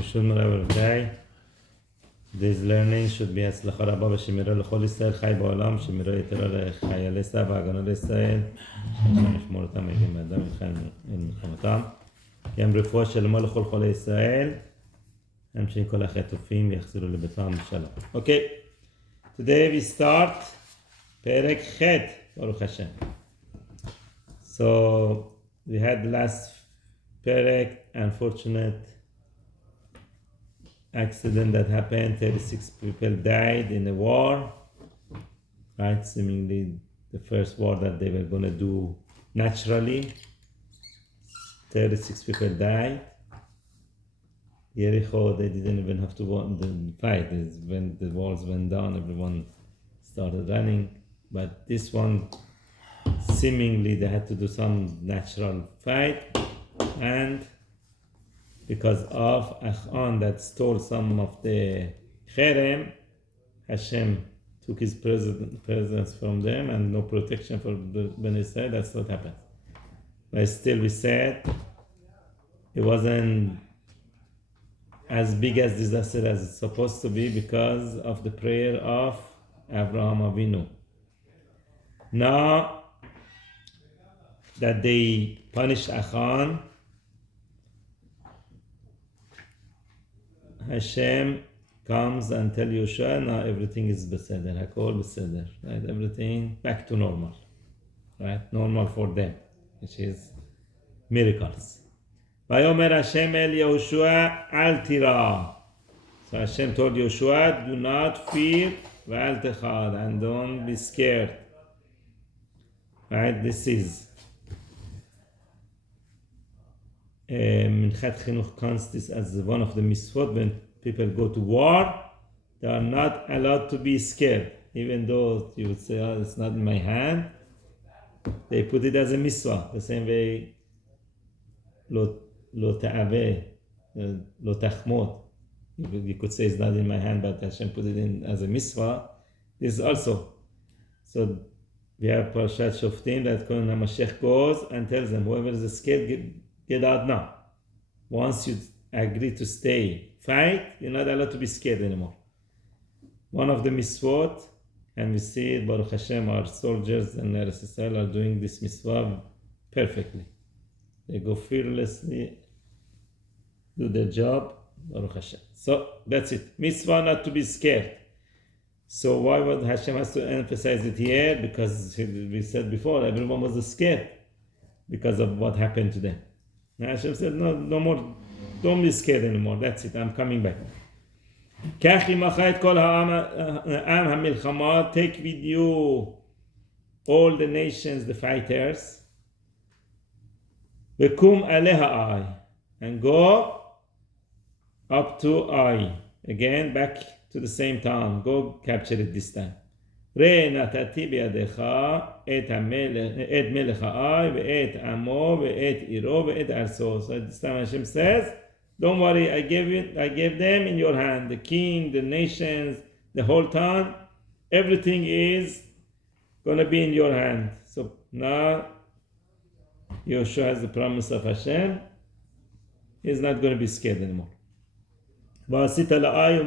you should know every day. This learning should be הצלחה רבה ושמירה לכל ישראל חי בעולם, שמירה יתרה לחיילי צבא והגנה לישראל, שהשם ישמור אותם מגיעים מאדם וחיים מלחמתם, כי הם רפואה שלמה לכל חולי ישראל, הם שכל החטופים יחזרו לביתם בשלום. Okay, today we start פרק ח' ברוך השם. So we had the last פרק, unfortunate accident that happened. 36 people died in a war, right? Seemingly the first war that they were going to do naturally. 36 people died. Jericho, they didn't even have to fight. When the walls went down, everyone started running. But this one, seemingly they had to do some natural fight, and because of Achan that stole some of the cherem, Hashem took his presence from them and no protection for the Ben Israel. That's what happened. But still, we said it wasn't as big as disaster as it's supposed to be because of the prayer of Abraham Avinu. Now that they punished Achan, Hashem comes and tells Yehoshuah, now everything is beseder, hakol beseder, right? Everything back to normal, right? Normal for them, which is miracles. Vayomer Hashem el Yehoshuah al tira. So Hashem told Yehoshuah, do not fear, v'al techad, and don't be scared. Right? This is Minchat Chinuch counts this as one of the mitzvot. When people go to war, they are not allowed to be scared. Even though you would say, oh, it's not in my hand, they put it as a mitzvah. The same way, lo ta'aveh, lo tachmot. You could say it's not in my hand, but Hashem put it in as a mitzvah. This is also. So we have Parashat Shoftim that when HaMashiach goes and tells them, whoever is scared, get out now. Once you agree to stay, fight, you're not allowed to be scared anymore. One of the mitzvot, and we see it, Baruch Hashem, our soldiers in Eretz Yisrael are doing this mitzvah perfectly. They go fearlessly, do their job, Baruch Hashem. So that's it. Mitzvah not to be scared. So why would Hashem has to emphasize it here? Because we said before, everyone was scared because of what happened to them. Now Hashem said, no more, don't be scared anymore. That's it, I'm coming back. Take with you all the nations, the fighters. And go up to Ai. Again, back to the same town. Go capture it this time. ראה נתתי בידך את מלך האי ואת עמו ואת עירו ואת ארצו. So this time Hashem says, don't worry, I gave them in your hand, the king, the nations, the whole town, everything is going to be in your hand. So now Yehoshuah has the promise of Hashem. He's not going to be scared anymore. ועשית לאי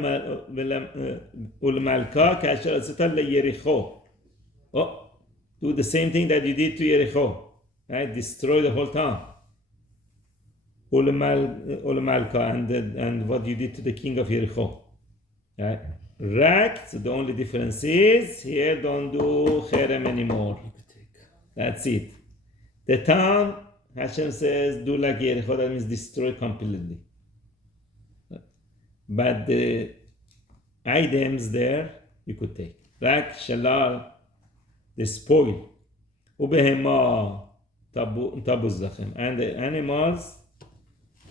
ולמלכה כאשר עשית ליריחו. Oh, do the same thing that you did to Jericho, right? Destroy the whole town. ולמלכה, and what you did to the king of Jericho, right? Right. So the only difference is here don't do cherem anymore. That's it. The town, Hashem says, do like Jericho. That means destroy completely. But the items there you could take. Like shalal, the spoil. Ubehema tabuz lachem. And the animals,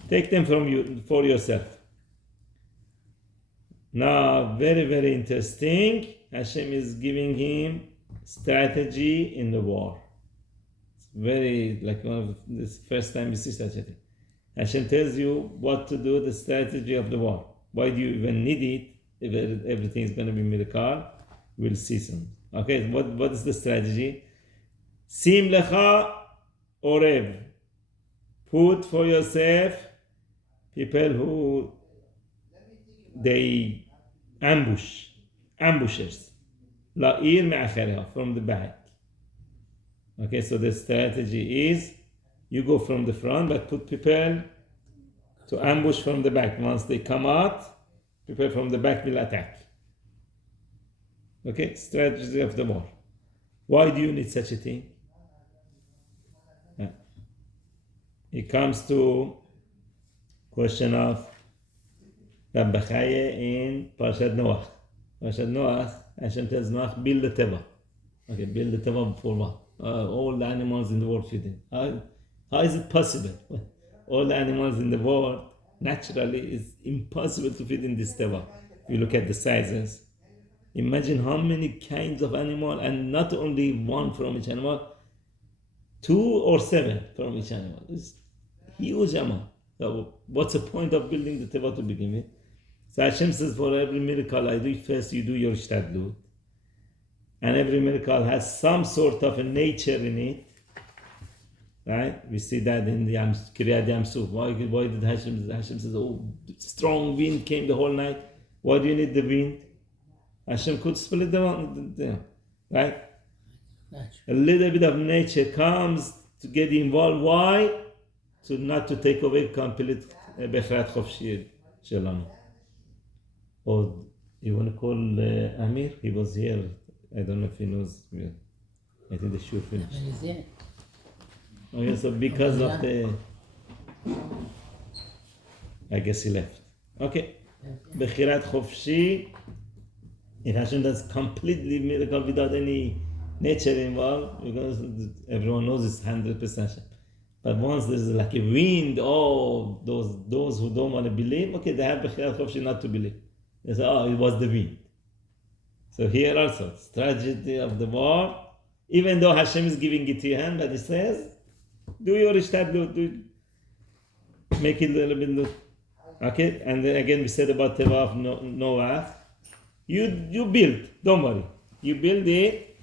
take them from you for yourself. Now, very, very interesting. Hashem is giving him strategy in the war. It's very, like one of this first time you see such a thing. Hashem tells you what to do, the strategy of the war. Why do you even need it if everything is going to be miracle? We'll see soon. Okay, what is the strategy? Sim lecha orev. Put for yourself people who they ambushers. La'ir me'achereha, from the back. Okay, so the strategy is you go from the front, but put people to ambush from the back. Once they come out, people from the back will attack. Okay, strategy of the war. Why do you need such a thing? It comes to question of Rabbi in Parashat Noach. Parashat Noach, Hashem tells Noach, build the teva. Okay, build the teva for what? All the animals in the world feeding. How is it possible? All the animals in the world, naturally, it's impossible to feed in this teva. If you look at the sizes, imagine how many kinds of animal, and not only one from each animal, 2 or 7 from each animal. It's huge amount. So what's the point of building the teva to begin with? So Hashem says, for every miracle I do, first you do your shtadlut. And every miracle has some sort of a nature in it. Right? We see that in the Kiryat Yamsuf. Why did Hashem says, oh, strong wind came the whole night. Why do you need the wind? Hashem could split them, right? A little bit of nature comes to get involved. Why? To not to take away complete Bechirat Chofshi Shelanu. Or you want to call Amir? He was here. I don't know if he knows. I think the show finished. Okay, so because of the... I guess he left. Okay. Bechirat Chofshi. If Hashem does completely miracle without any nature involved, because everyone knows it's 100% Hashem. But once there's like a wind, those who don't want to believe, okay, they have Bechirat Chofshi not to believe. They say, it was the wind. So here also, strategy of the war, even though Hashem is giving it to your hand, but He says, do your ishtadlut, make it a little bit look. Okay, and then again we said about Teva of Noach. You build, don't worry. You build it,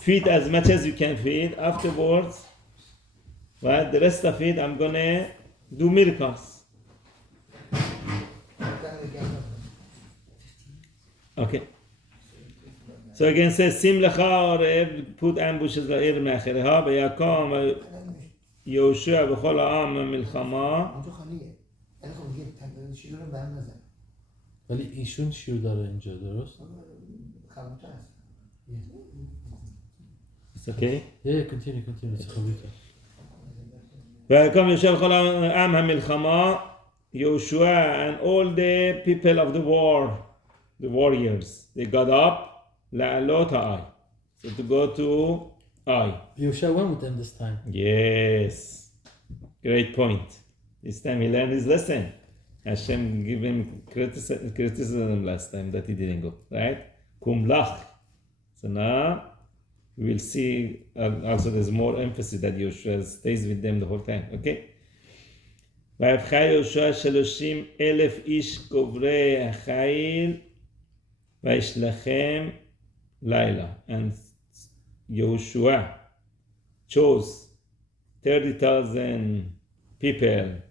feed as much as you can feed. Afterwards, right, the rest of it, I'm gonna do miracles. Okay. So again says, Sim lecha orev, put ambushes la'ir me'achereha, v'yakom Yehoshuah v'chol ha'am milchama. ولی ایشون شیر داره اینجا درست؟ It's okay? Yeah, continue. It's خبیثه. ويقوم يهوشع بכל העם המלחמה, Yehoshuah and all the people of the war, the warriors, they got up, לעלות Ai. So to go to Ai. Yehoshuah went with them this time. Yes. Great point. This time he learned his lesson. Hashem gave him criticism last time that he didn't go, right? Kum lach. So now we will see also there's more emphasis that Yehoshuah stays with them the whole time, okay? ויבחר יהושע 30,000 איש גוברי החיל וישלחם לילה. And Yehoshuah chose 30,000 people,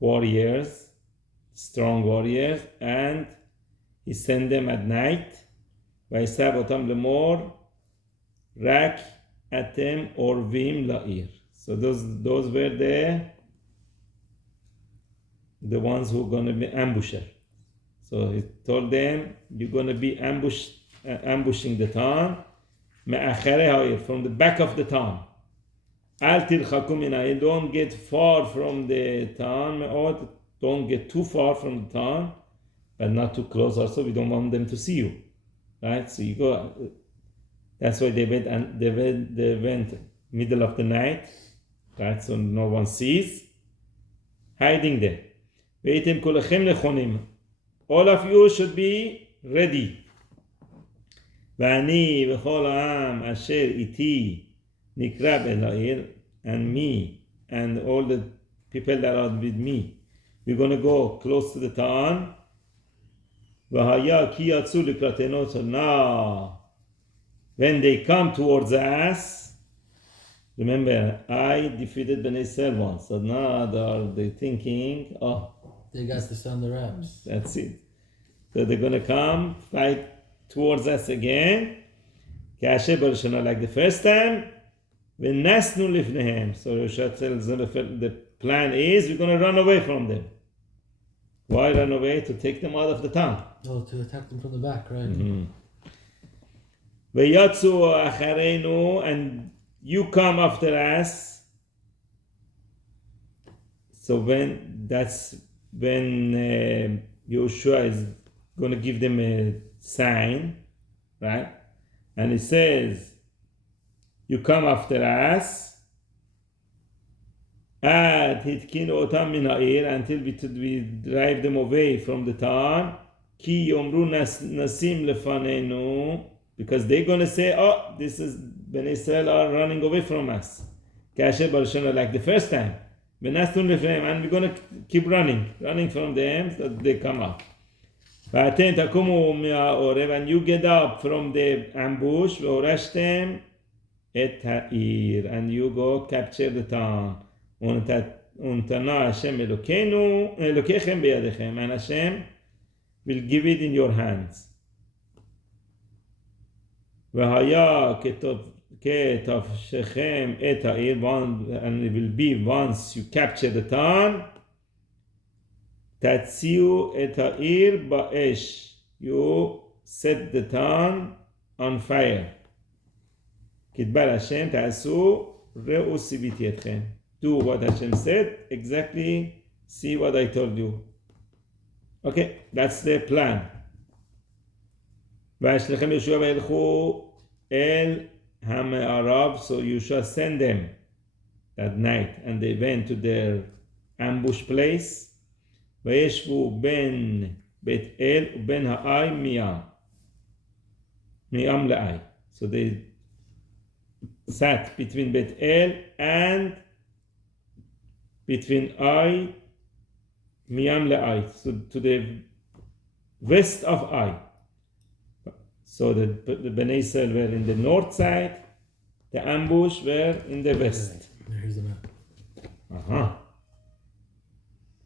warriors, strong warriors, and he sent them at night. וישב אותם לאמור, רק אתם אורבים לעיר. So those were the ones who are going to be ambusher. So he told them, you're going to be ambushing the town, from the back of the town. Don't get far from the town, don't get too far from the town, but not too close also, we don't want them to see you. Right? So you go, that's why they went middle of the night, right? So no one sees, hiding there. All of you should be ready. ואני וכל העם אשר איתי נקרב אל העיר, and me and all the people that are with me, we're going to go close to the town. והיה כי יצאו לקראתנו, so now when they come towards us, Remember, I defeated Bnei Israel once, so now they're thinking, oh, They got this on the wraps. that's it. So they're gonna come fight towards us again. Like the first time, v'nasnu lifnehem. So Yehoshuah tells them the plan is we're gonna run away from them. Why run away? To take them out of the town. Oh, to attack them from the back, right? V'yatzu acharenu, and you come after us. So that's when Yehoshuah is going to give them a sign, right? And he says, you come after us, until we drive them away from the town, ki yomru nasim lefanenu, because they're going to say, oh, this is Bnei Israel are running away from us. Like the first time. And we're going to keep running from them so they come up. And you get up from the ambush, and you go capture the town. And Hashem will give it in your hands. And it will be once you capture the town, Tatziu et ha'ir ba'esh, you set the town on fire. Kitbar Hashem ta'asu re'u sibiti etchem. Do what Hashem said, exactly see what I told you. Okay, that's the plan. V'ashlechem Yehoshuah v'elchu el ha'me'arav, so Yehoshuah sent them that night, and they went to their ambush place. וישבו בין בית אל ובין העי מים לעי. So they sat between בית אל and between Ai, מים לעי. So to the west of Ai. So the Bnei Israel were in the north side, the ambush were in the west. Here's the map.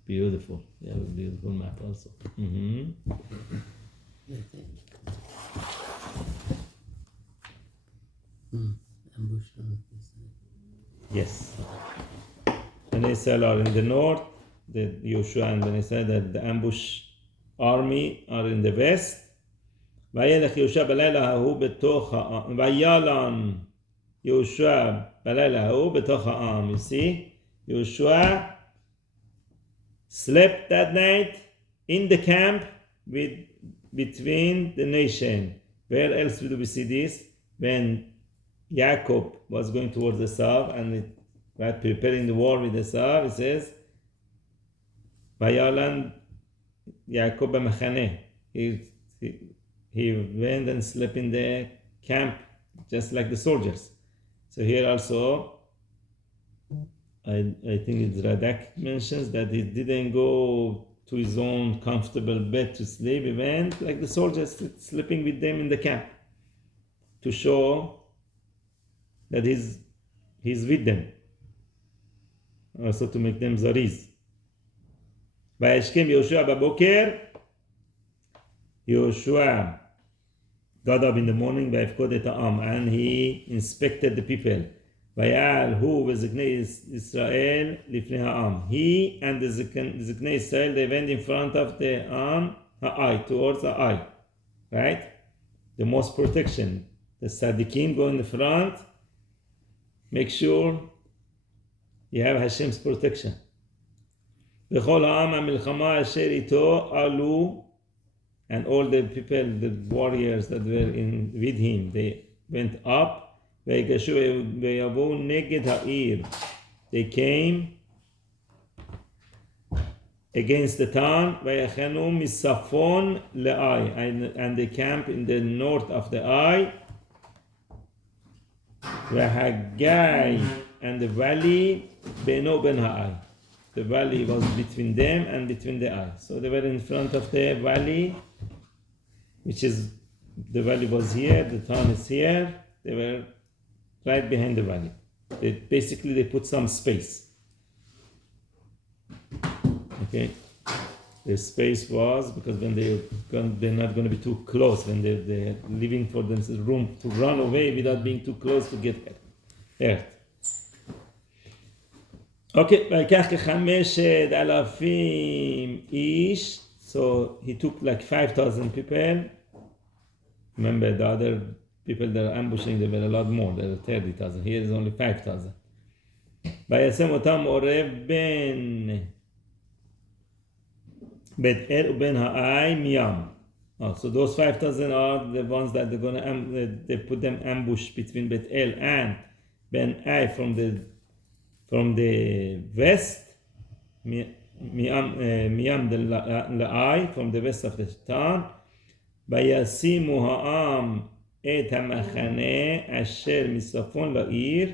Beautiful. Yeah, a beautiful map also. Ambush. Yes. Bnei Israel are in the north, the Yehoshuah and Bnei Israel, the ambush army are in the west. וילך יהושע בלילה ההוא בתוך העם, וילן יהושע בלילה ההוא בתוך העם. You see, Yehoshuah slept that night in the camp between the nation. Where else do we see this? When Jacob was going towards the south and preparing the war with the south, it says, Vayalan Jacob b'machaneh. He went and slept in the camp just like the soldiers. So here also, I think it's Radak mentions that he didn't go to his own comfortable bed to sleep. He went like the soldiers, sleeping with them in the camp to show that he's with them. Also to make them zariz. Vayashkem Yehoshuah baboker. Yehoshuah got up in the morning, and he inspected the people. Vayal hu v'ziknei Israel lifnei ha'am. He and the ziknei Israel, they went in front of the am ha'ai, towards the eye, right? The most protection. The tzaddikim go in the front. Make sure you have Hashem's protection. V'chol ha'am ha'milchama asher ito alu. And all the people, the warriors that were with him, they went up. They came against the town, and they camped in the north of the eye. And the valley, the valley was between them and between the eye. So they were in front of the valley, which is, the valley was here, the town is here. They were right behind the valley. Basically they put some space. Okay, the space was because when they're not going to be too close, when they're leaving for them room to run away without being too close to get hurt. Okay, ויקח כ5,000 ish. So he took like 5,000 people. Remember the other people that are ambushing, there were a lot more. There were 30,000. Here is only 5,000. וישם אותם עורב בין בית אל ובין העי מים. So those 5,000 are the ones that they're gonna they put them ambush between Bet El and Ben Ai from the west, Miyam La'ai from the west of the town. וישימו העם את המחנה אשר מצפון לעיר,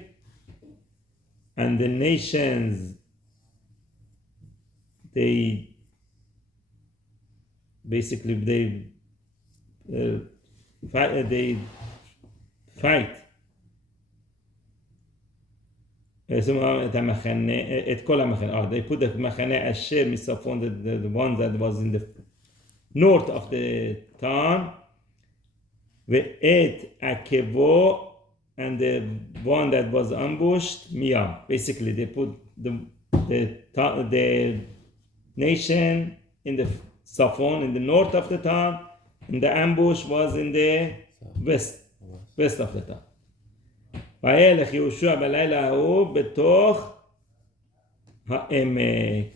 and the nations they fight את כל המחנה. They put the מחנה אשר מצפון, the one that was in the north of the town, ואת עקבו, and the one that was ambushed miyam. Basically they put the nation in the Safon, in the north of the town, and the ambush was in the west of the town. וילך יהושע בלילה ההוא בתוך העמק.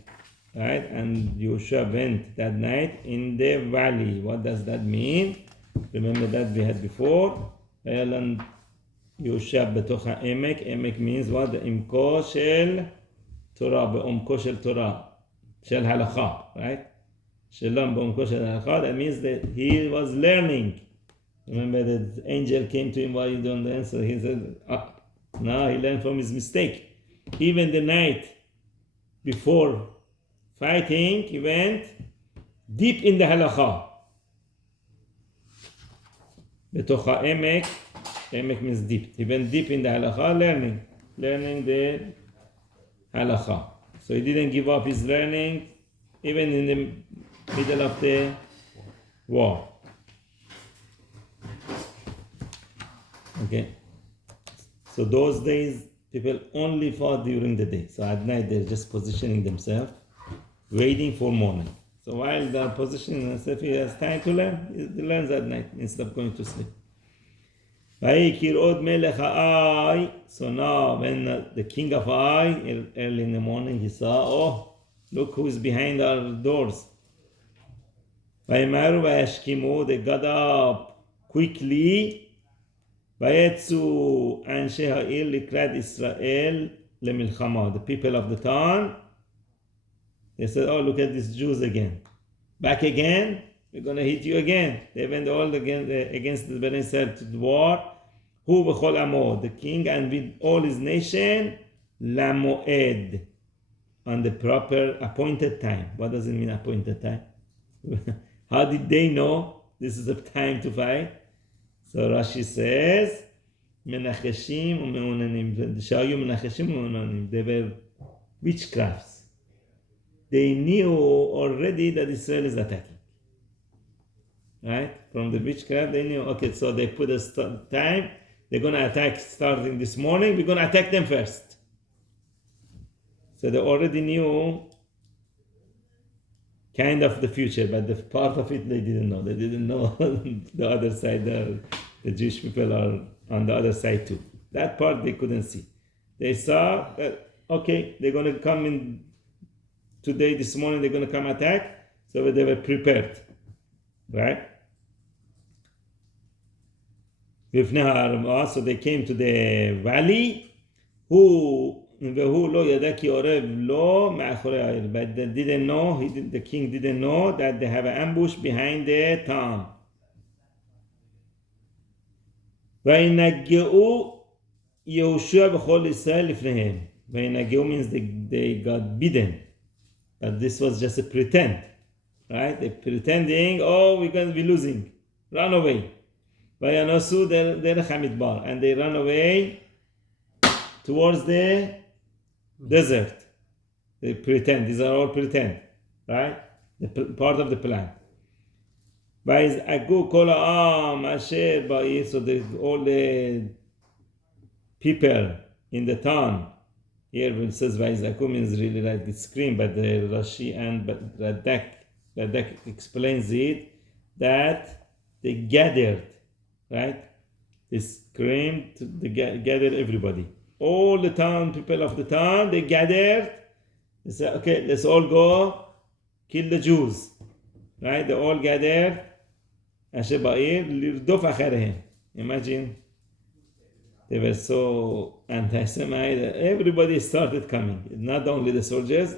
Right? And Yehoshuah went that night in the valley. What does that mean? Remember that we had before. וילן יהושע בתוך העמק. עמק means what? עמקו של תורה, בעומקו של תורה, של הלכה, right? Shalom בעומקו של הלכה. That means that he was learning. Remember the angel came to him while you don't answer. He said, no, he learned from his mistake. Even the night before fighting, he went deep in the halakha. בתוך העמק, עמק means deep. He went deep in the halakha, learning the halakha. So he didn't give up his learning, even in the middle of the war. Okay. So those days, people only fought during the day. So at night, they're just positioning themselves, waiting for morning. So while they're positioning themselves, he has time to learn. He learns at night instead of going to sleep. So now, when the king of Ai, early in the morning, he saw, look who's behind our doors. They got up quickly. ויצאו אנשי העיר לקראת ישראל למלחמה. The people of the town, they said, look at these Jews again. Back again? We're going to hit you again. They went all against the Bnei Israel to the war. Hu b'chol amo, the king, and with all his nation, lamoed, on the proper appointed time. What does it mean, appointed time? How did they know this is a time to fight? So Rashi says, Menacheshim u'me'onanim. Shayu Menacheshim u'me'onanim. They were witchcrafts. They knew already that Israel is attacking. Right? From the witchcraft, they knew, okay, so they put a time. They're going to attack starting this morning. We're going to attack them first. So they already knew kind of the future, but the part of it they didn't know. They didn't know the other side, the Jewish people are on the other side too. That part they couldn't see. They saw that, okay, they're going to come in today, this morning, they're going to come attack. So they were prepared. Right? So they came to the valley. But they didn't know, the king didn't know that they have an ambush behind the town. וינגעו יהושע וכל ישראל לפניהם. וינגעו means they got beaten. But this was just a pretend. Right? They're pretending, we're going to be losing. Run away. וינוסו דרך המדבר. And they run away towards the desert. They pretend. These are all pretend, right? Part of the plan. ויזעקו כל העם אשר בעיר, so all the people in the town. Here when it says ויזעקו means really like the scream, but the Rashi and Radak explains it that they gathered, right? They screamed, they gathered everybody. All the town, people of the town, they gathered. They said, okay, let's all go kill the Jews. Right? They all gathered. אשר בעיר לרדוף אחריהם. Imagine. They were so anti-Semite that everybody started coming. Not only the soldiers,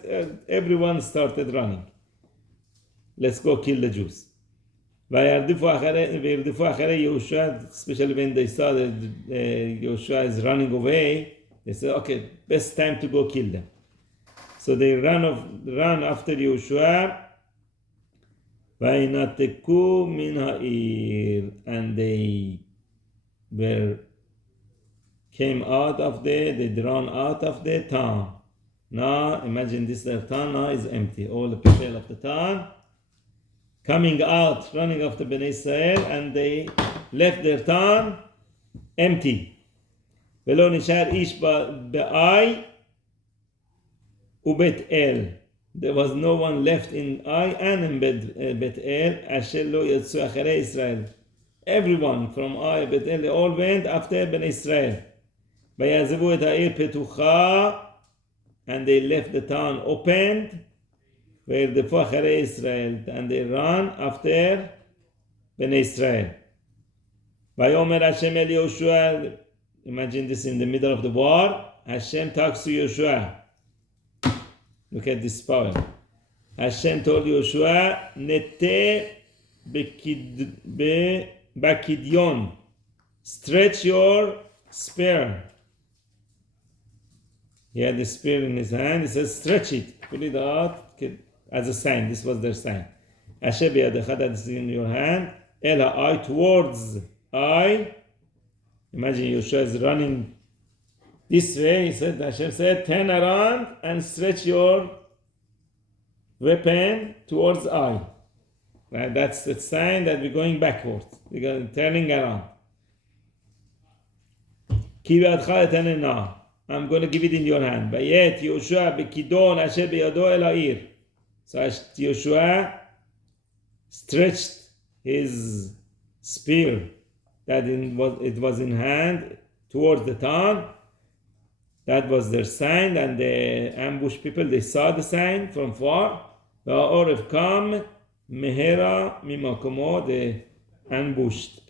everyone started running. Let's go kill the Jews. וירדפו אחרי Yehoshuah, especially when they saw that Yehoshuah is running away, they said, okay, best time to go kill them. So they run after Yehoshuah, וינתקו מן העיר, and they came out of they drawn out of the town. Now imagine this, their town now is empty. All the people of the town coming out, running after Bnei Israel, and they left their town empty. ולא נשאר איש באי ובית אל. There was no one left in Ai and in Bet El, אשר לא יצאו אחרי ישראל. Everyone from Ai, Bet El, they all went after Bnei Israel. ויעזבו את העיר פתוחה, and they left the town opened, וירדפו אחרי ישראל, and they ran after Bnei Israel. ויאמר השם אל יהושע, imagine this in the middle of the war, Hashem talks to Yehoshuah. Look at this power. Hashem told Yehoshuah, Nete Bakidyon, stretch your spear. He had the spear in his hand. He says, stretch it, pull it out as a sign. This was their sign. Asher biyadech, that is in your hand. El ha'ai, towards Ai. Imagine Yehoshuah is running this way. He said, Hashem said, turn around and stretch your weapon towards Ai. Right? That's the sign that we're going backwards. We're turning around. Ki biyadcha etenen now. I'm going to give it in your hand. Vayet Yehoshuah bekidon asher biyado el ha'ir. So Yehoshuah stretched his spear that it was in hand towards the town. That was their sign, and the ambush people, they saw the sign from far. Va'orev kam mehera mimakomo, the ambushed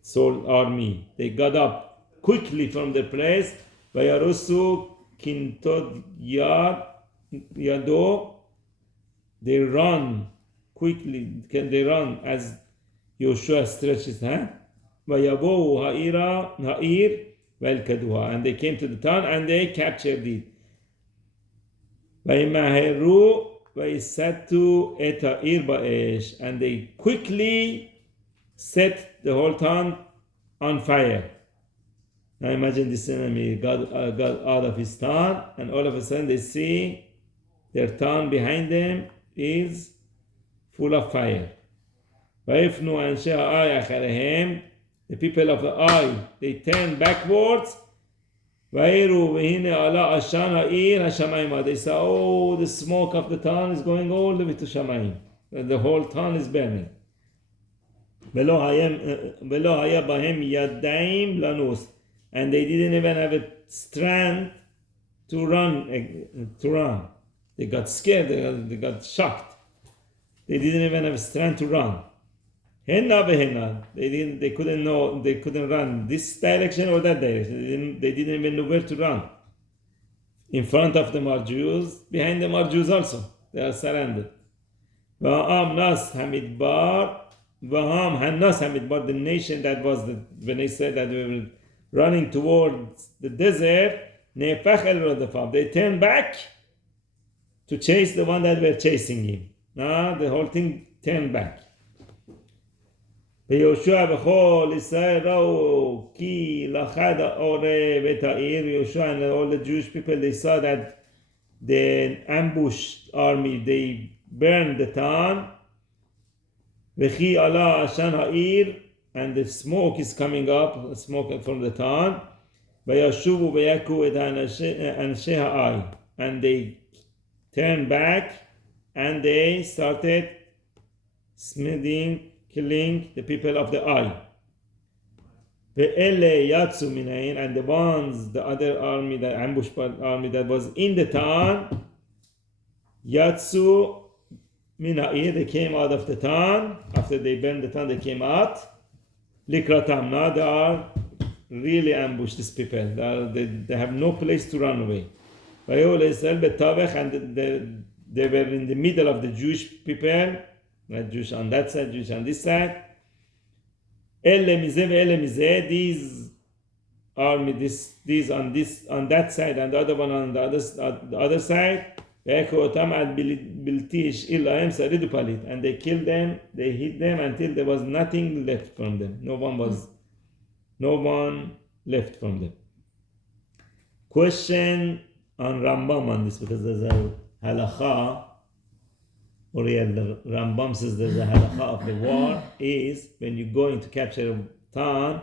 soul army. They got up quickly from their place. Vayarusu kintod yado. They run quickly. Can they run as Yehoshuah stretched his hand? Vayavu ha'ir v'elkaduha. And they came to the town and they captured it. Vayimaheru vayisatu et ha'ir ba'esh. And they quickly set the whole town on fire. Now imagine this enemy got out of his town, and all of a sudden they see their town behind them is full of fire. ויפנו אנשי העי אחריהם, the people of the Ai, they turned backwards. ויראו והנה עלה עשן העיר השמיימה. They saw, oh, the smoke of the town is going all the way to Shamayim. The whole town is burning. ולא היה בהם ידיים לנוס. And they didn't even have a strength to run. They got scared, they got shocked. They didn't even have strength to run. Henna behenna. They couldn't run this direction or that direction. They didn't even know where to run. In front of them are Jews, behind them are Jews also. They are surrounded. Va'am nas hamidbar. Va'am hannas hamidbar, the nation that was when they said that we were running towards the desert, they turned back to chase the one that were chasing him. Now the whole thing turned back. ויהושע וכל ישראל ראו כי לכד העורב את העיר. Yehoshuah and all the Jewish people, they saw that the ambushed army, they burned the town. וכי עלה עשן העיר, and the smoke is coming up, smoke from the town. וישובו ויכו את אנשי העי, and they turned back and they started smithing, killing the people of the Ai. ואלה יצאו מן העיר, and the ones, the other army, the ambush army that was in the town, יצאו מן העיר, they came out of the town. After they burned the town, they came out. לקראתם, now they are really ambushed, these people. They have no place to run away. ויהיו לישראל בתווך, and they were in the middle of the Jewish people, not Jewish on that side, Jewish on this side. אלה מזה ואלה מזה, these army, these on that side, and the other one on the other side. ויכו אותם עד בלתי השאיר להם שריד ופליט, and they killed them, they hit them until there was nothing left from them. No one left from them. Question on Rambam on this, because there's a halacha, or the Rambam says there's a halacha of the war, is when you're going to capture a town,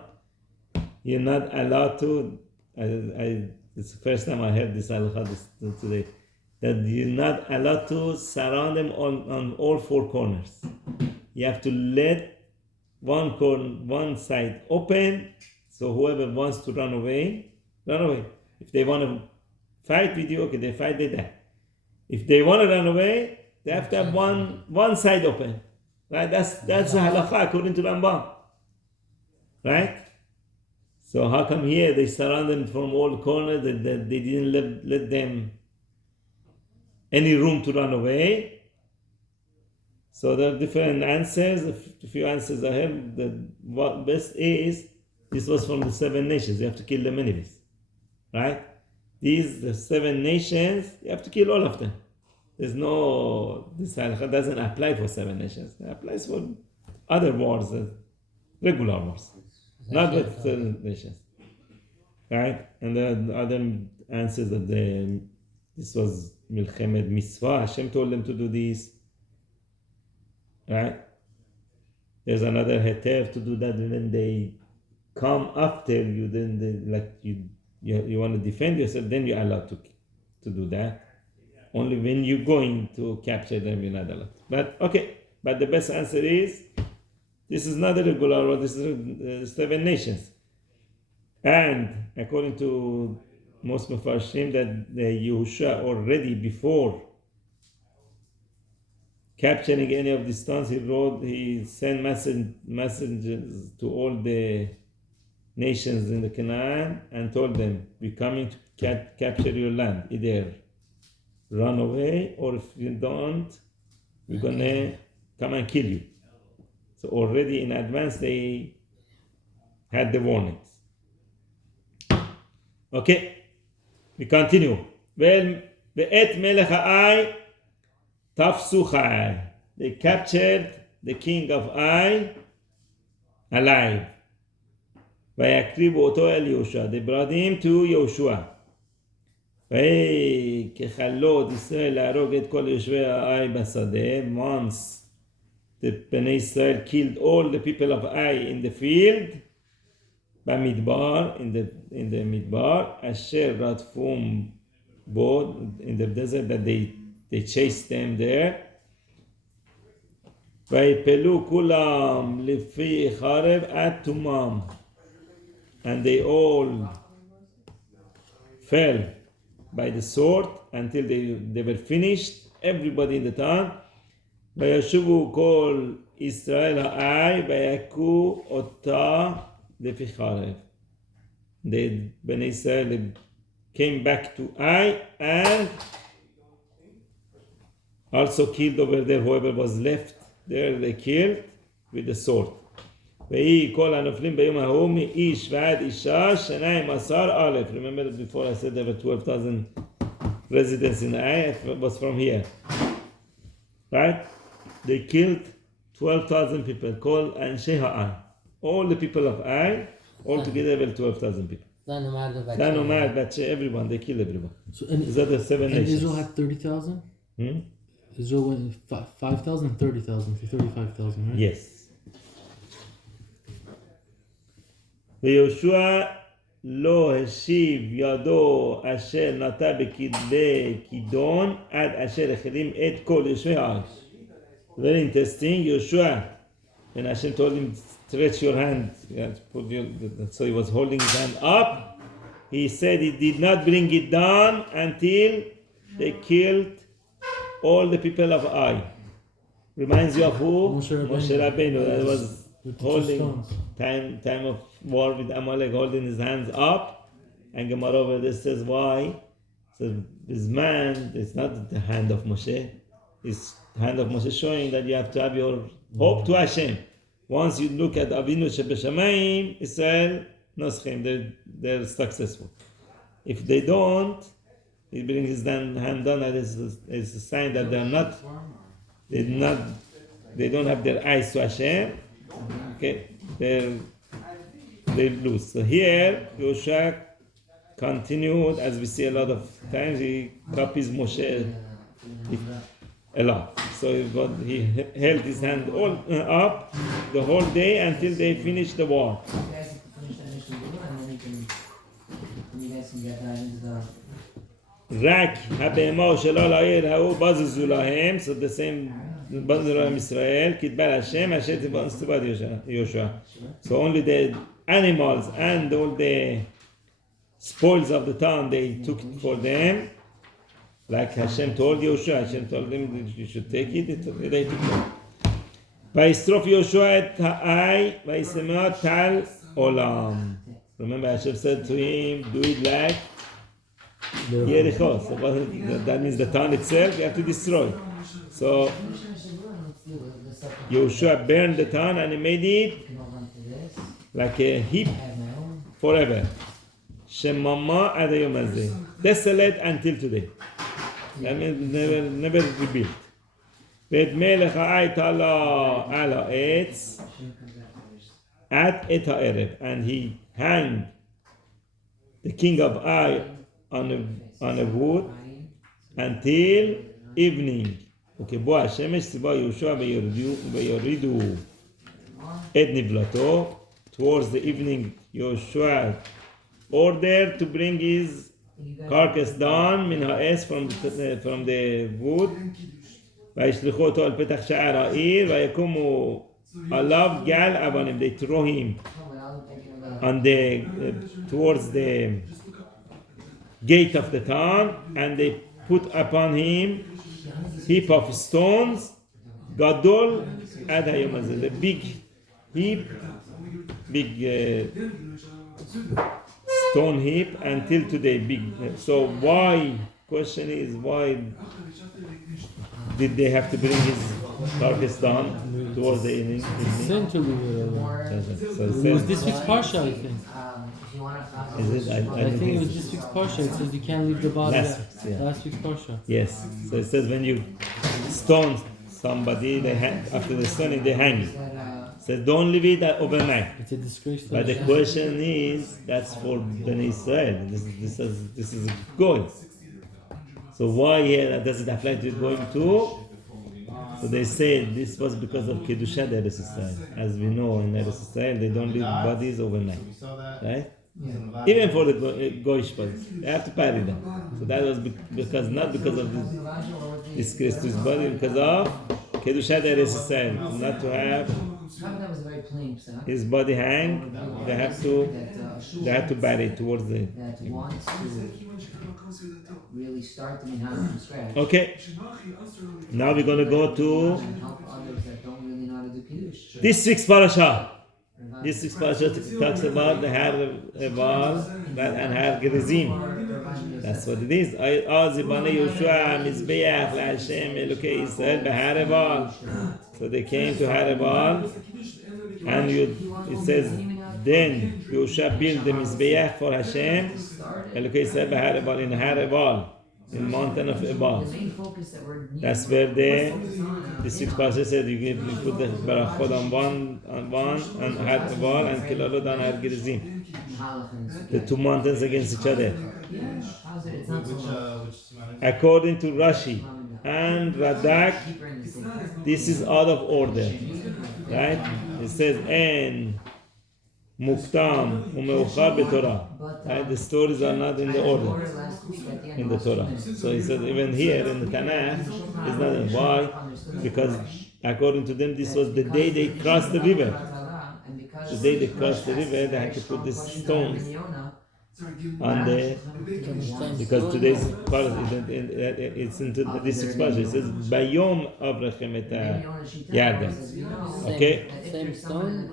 you're not allowed to, it's the first time I heard this halacha today, that you're not allowed to surround them on all four corners. You have to let one side open, so whoever wants to run away. If they want to fight with you, okay, they fight, they die. If they want to run away, they have to have one side open. Right? That's the halacha according to Rambam. Right? So how come here they surround them from all corners, they didn't let them any room to run away? So there are different answers. A few answers I have. What best is, this was from the 7 nations. You have to kill them anyways. Right? The 7 nations, you have to kill all of them. This halakha doesn't apply for 7 nations. It applies for other wars, regular wars. Not with 7 nations. Right? And the other answers that this was Milchemet Mitzvah. Hashem told them to do this. Right? There's another heter to do that when they come after you, then you want to defend yourself, then you're allowed to do that. Only when you're going to capture them, you're not allowed. But the best answer is, this is not a regular war, this is 7 nations. And according to most Mefarshim, that the Yehoshuah already before capturing any of these towns, he sent messengers to all the nations in the Canaan and told them, we're coming to capture your land. Either run away, or if you don't, we're going to come and kill you. So already in advance they had the warnings. Okay, we continue. Well, be'et melech ha'ai tafsu cha'ai. They captured the king of Ai alive. ויקריבו אותו אל יהושע. They brought him to Yehoshuah. וככלות ישראל להרוג את כל יושבי העי בשדה. Once the Bnei Israel killed all the people of Ai in the field, במדבר, in the midbar, אשר רדפום בו, in the desert, that they chased them there. ויפלו כולם לפי חרב עד תומם. And they all fell by the sword until they were finished, everybody in the town. וישובו כל ישראל העי ויכו אותה לפי חרב. The Bnei Israel came back to Ai and also killed over there whoever was left there, they killed with the sword. ויהי כל הנופלים ביום ההוא מאיש ועד אישה 12,000. Remember that before I said there were 12,000 residents in Ai, it was from here. Right? They killed 12,000 people called Anshe Ha'ai. All the people of Ai, all together were 12,000 people. زن و مرد و بچه. زن و مرد, بچه, everyone, they killed everyone. So These are the seven and nations. Israel had 30,000? Hmm? Israel went 5,000, 30,000 to 35,000, right? Yes. ויהושע לא השיב ידו אשר נטע בכידון עד אשר החרים את כל יושבי הארץ. Very interesting. Yehoshuah, when Hashem told him, stretch your hand, so he was holding his hand up. He said he did not bring it down until they killed all the people of Ai. Reminds you of who? Moshe Rabbeinu. That was With the holding 2 stones. time of war with Amalek, holding his hands up. And Gemara over this says why? So this man, it's not the hand of Moshe. It's hand of Moshe showing that you have to have your hope to Hashem. Once you look at Avinu Shebeshamayim, Israel, Noschim, they're successful. If they don't, he brings his hand down, that is a sign that they don't have their eyes to Hashem. Okay, they lose. So here, Yehoshuah continued, as we see a lot of times, he copies Moshe a lot. So he held his hand all up the whole day until they finished the war. You guys can finish that initial video and then you guys can get that into the... רק הבהמה שלא לעיר ההוא בזזו להם, so the same בזזו להם ישראל, כתבל השם, אשר תבד יהושע. So only the animals and all the spoils of the town they took for them, like Hashem told Yehoshuah. Hashem told them that you should take it, they took it. וישרוף יהושע את העי וישמח טל עולם. Remember Hashem said to him, do it like Jericho. So that means the town itself you have to destroy. So Yehoshuah burned the town and he made it like a heap forever. Shemama ad hayom hazeh. Desolate until today. That means never rebuilt. ואת מלך העי תלה על העץ עד את הערב. And he hanged the king of Ai on a wood until evening. וכבוא השמש ציווה יהושע ויורידו את נבלתו. Towards the evening, Yehoshuah ordered to bring his carcass down מן העץ from the wood. וישלחו אותו על פתח שער העיר ויקומו עליו גל אבנים. They throw him on the towards the gate of the town and they put upon him heap of stones. Gadol ad hayom hazeh. The big heap, stone heap until today. Big. So why? Question is why did they have to bring his carcass down towards the evening? Sin to leave So it was this week's Parsha, I think. If you want to... Is it? I think it was this week's Parsha. It says you can't leave the body. Last Week's Parsha. Yes. So it says when you stone somebody, they after the stoning they hang it. So don't leave it overnight. It's a disgrace. But the question is, that's for Bnei Israel. This is good. So why here does it apply to going too? So they say this was because of Kedushat Eretz Israel. As we know in Eretz Israel, they don't leave bodies overnight, right? Even for the Goyish bodies, they have to bury them. So that was because not because of this disgrace to his body, because of Kedushat Eretz Israel, not to have That was a very plain psak. his body hang. They have to bury it towards the. That wants to really start the minhag from scratch. Okay. Now we're going to go to And help others that don't really know how to do kiddush. this week's parasha. This week's parasha talks about the Har Ebal and Har Gerizim. That's what it is. Az ibane Yehoshuah mizbeach laHashem Elokei Yisrael behar Ebal. So they came to Har Ebal, and it says, then Yehoshuah built the mizbeach for Hashem Elokei Yisrael behar Ebal in Har Ebal. in mountain of Ebal. The main focus that we're needing. That's where the the six parasha said you put the barachot on one and Har Ebal and Kilalot on Har Gerizim. The two mountains against each other. According to Rashi and Radak, this is out of order, right? It says en muktam umeuchar b'Torah. Right? The stories are not in the order in the Torah. So he said even here in the Tanakh, it's not. Why? Because according to them, this was the day they crossed the river. The day they crossed the river, they had to put these stones on the, because today's part it's into this expression. It says Bayom Avrachem et Yarden. Okay. Same stone.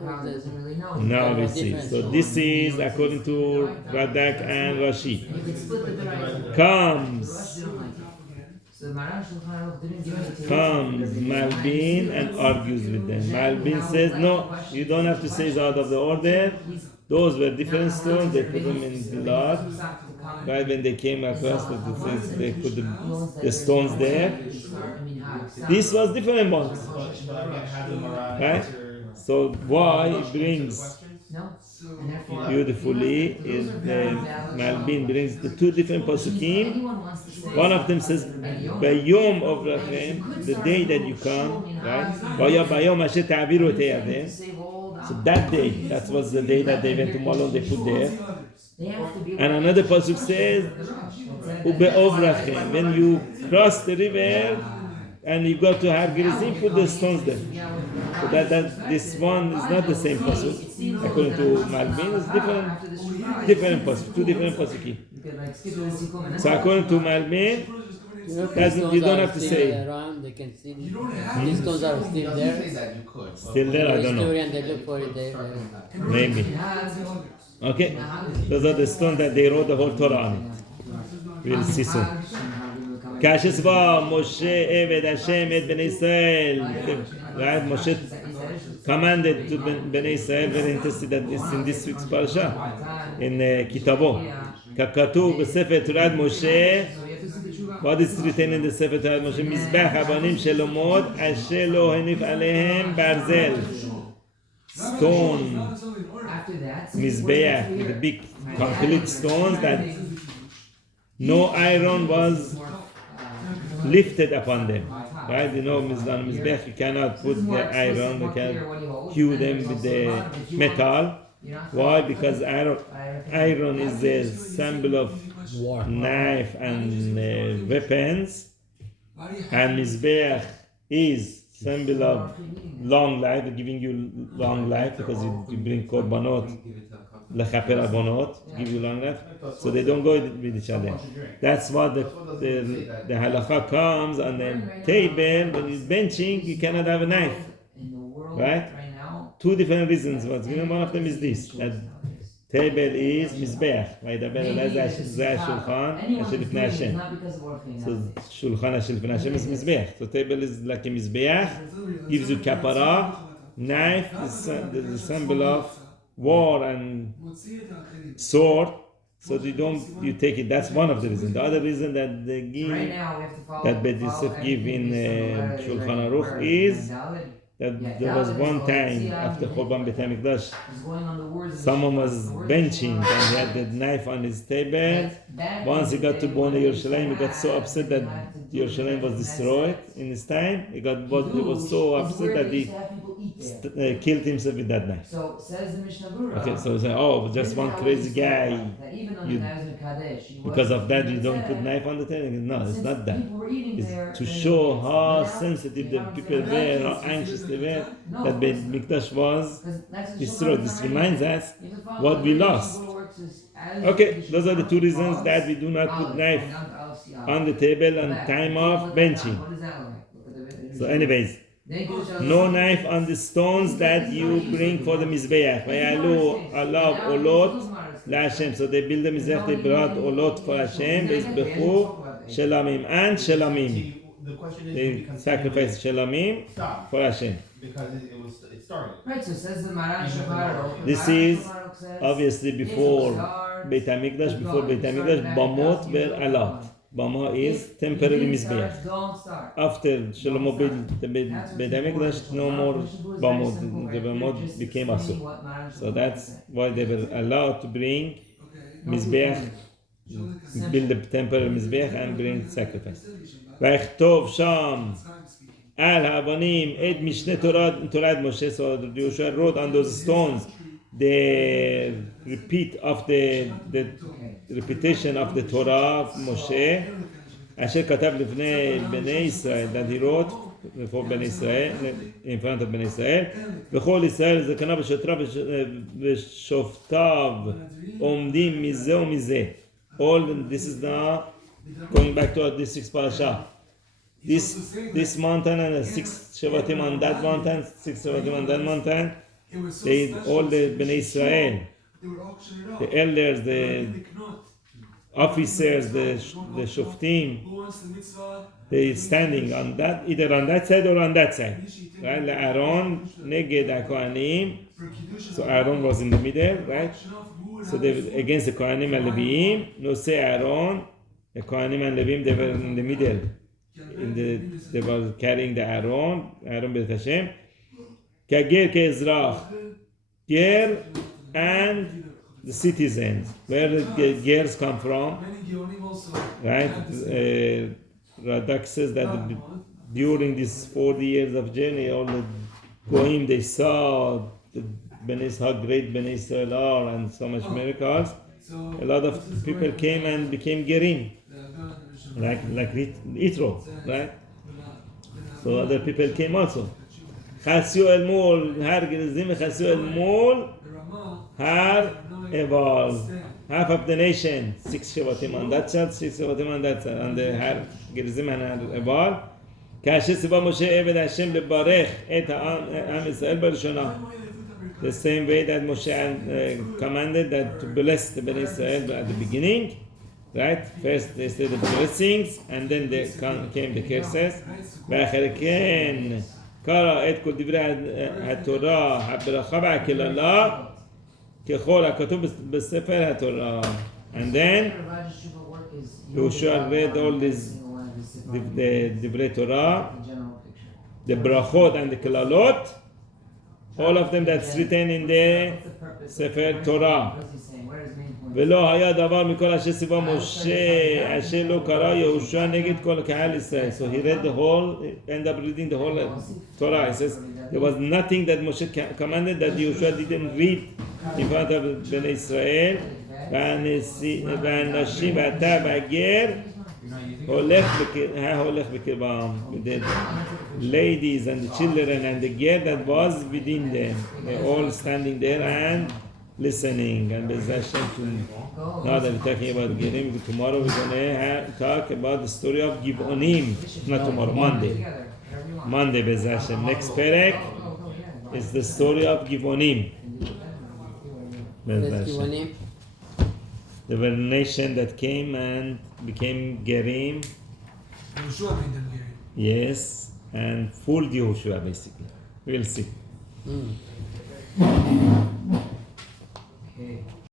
Now we see. So this is according to Radak and Rashi. Comes Malbin and argues with them. Malbin says, no, you don't have to say it's out of the order. Those were different stones. They put them in blood. Right when they came across, they put the stones there. This was different ones. Right? So why it brings beautifully is the Malbin brings the two different pasukim. One of them says Bayom of Rachem, the day that you come, right? Bayom Asher Ta'aviru et Yarden. So that day, that was the day that they went to Malon, they put there. And another pasuk says Ube'ov Rachem, when you cross the river and you go to Har Gerizim, put the stones there. So that this one is not the same pasuk. According to Malbin, it's different pasuk, two different pasukim. So according to Malbin, you don't have to say. Around, they can see these stones are still there. Still there, I don't know. And they look for it there. Maybe. Okay, those are the stones that they wrote the whole Torah on it. We'll see soon. Kashesva Moshe Eved Hashem et Bnei Israel. Right, Moshe commanded to Bnei Israel. Very interesting that it's in this week's parasha in Kitabo. Kakatuv b'Sefer Torah Moshe. What is written in the Sefer Torah Moshe? Mizbech Abanim Shelomot Asher Lo Hanif Alehem Barzel. Stone Mizbeach, the big complete stones that no iron was lifted upon them. Right? You know, on Mizbeach you cannot put the iron, you can hew them with the metal. Why? Because iron is a symbol of war, knife and weapons, and Mizbeach is symbol of long life, giving you long life because you bring korbanot, lechaper abonot, give you long life. So they don't go with each other. That's what the halacha comes on the table. When you're benching, you cannot have a knife, right? Two different reasons. One of them is this: that table is mizbeach. Shulchan asher lifnei Hashem. So shulchan asher lifnei Hashem is mizbeach. So table is like a mizbeach, gives you kapara. Knife is the symbol of war and sword. So you take it. That's one of the reasons. The other reason that they give, that Beit Yosef give in Shulchan Aruch is that there was one time after Churban Beit HaMikdash, someone was benching and he had the knife on his table. Once he got to Bnei Yerushalayim, he got so upset that Yerushalayim was destroyed in his time. He was so upset that he killed himself with that knife. Okay, so say, oh, just one crazy guy. Because of that, you don't put knife on the table. No, it's not that. It's to show how sensitive the people were, how anxious they were, that Beit Mikdash was destroyed. This reminds us what we lost. Okay, those are the two reasons that we do not put knife on the table and time of benching. So anyways, no knife on the stones that you bring for the Mizbeach. Vayalu alav olot laHashem. So they build the Mizbeach, they brought olot for Hashem, Bezbechu shelamim and shelamim. The question is, they sacrifice shelamim for Hashem. Because it started. Right, so says the Maran Shaparo. This is obviously before Beit HaMikdash. Before Beit HaMikdash, Bamot were allowed. Bama is If temporary you didn't Mizbeach. start, don't start. After Shlomo built the That's what's Beit important. HaMikdash, So no Mount more Shabu is very simple Bamot. right The here, Bamot just became explaining Asur. what Mount So Shabu that's represents. why they were allowed to bring No Mizbeach, people. build the temporary Mizbeach and bring sacrifice. ויכתוב שם על האבנים את משנה תורת משה. So Yehoshuah wrote on those stones the repeat of the repetition of the Torah of Moshe אשר כתב לפני בני ישראל, that he wrote before בני ישראל, in front of בני ישראל, וכל ישראל זקניו ושוטריו ושופטיו עומדים מזה ומזה. All this is now going back to this sixth parasha. This mountain and the six Shevatim on that mountain, six Shevatim on that mountain, they all the Bnei Israel, the elders, the officers, the Shoftim, they standing on that, either on that side or on that side. Right? Aaron, Neged HaKohanim. So Aaron was in the middle, right? So they were against the Kohanim and Leviim. No say Aaron, the Kohanim and Leviim, they were in the middle. They were carrying the Aaron B'et Hashem. Kagir Ke'ezrach, Ger and the citizens. Where the Gers come from, right? Radak says that during these 40 years of journey, all the Goyim, they saw the how great Bnei Israel are and so much miracles. A lot of people came and became Gerim, like Yitro, right? So other people came also. Chasyu el mul, har gerizim chasyu el mul, har eval. Half of the nation, 6 Shevatim on that side, 6 Shevatim on that side, on the har gerizim and har eval. כאשר ציווה משה עבד השם לברך את עם ישראל בראשונה. The same way that Moshe commanded that to bless the Bnei Israel at the beginning, right? First they said the blessings, and then came the curses. ואחרי כן קרא את כל דברי התורה, הברכה והקללה, ככל הכתוב בספר התורה. And then Yehoshuah read all these the דברי תורה, the brachot and the כללות, all of them that's written in the Sefer Torah. ולא היה דבר מכל אשר ציווה משה אשר לא קרא יהושע נגד כל קהל ישראל. So he read the whole, end up reading the whole Torah. He says there was nothing that Moshe commanded that Yehoshuah didn't read in front of בני ישראל. והנשים ואתה והגר הולך בקרבם. The ladies and the children and the ger that was within them, they're all standing there and listening. And now that we're talking about Gerim, tomorrow we're going to talk about the story of Givonim. Not tomorrow, Monday Bez Hashem. Next perek is the story of Givonim. Bez Hashem. There were a nation that came and became Gerim. Yehoshuah made them Gerim. Yes, and fooled Yehoshuah basically. We'll see.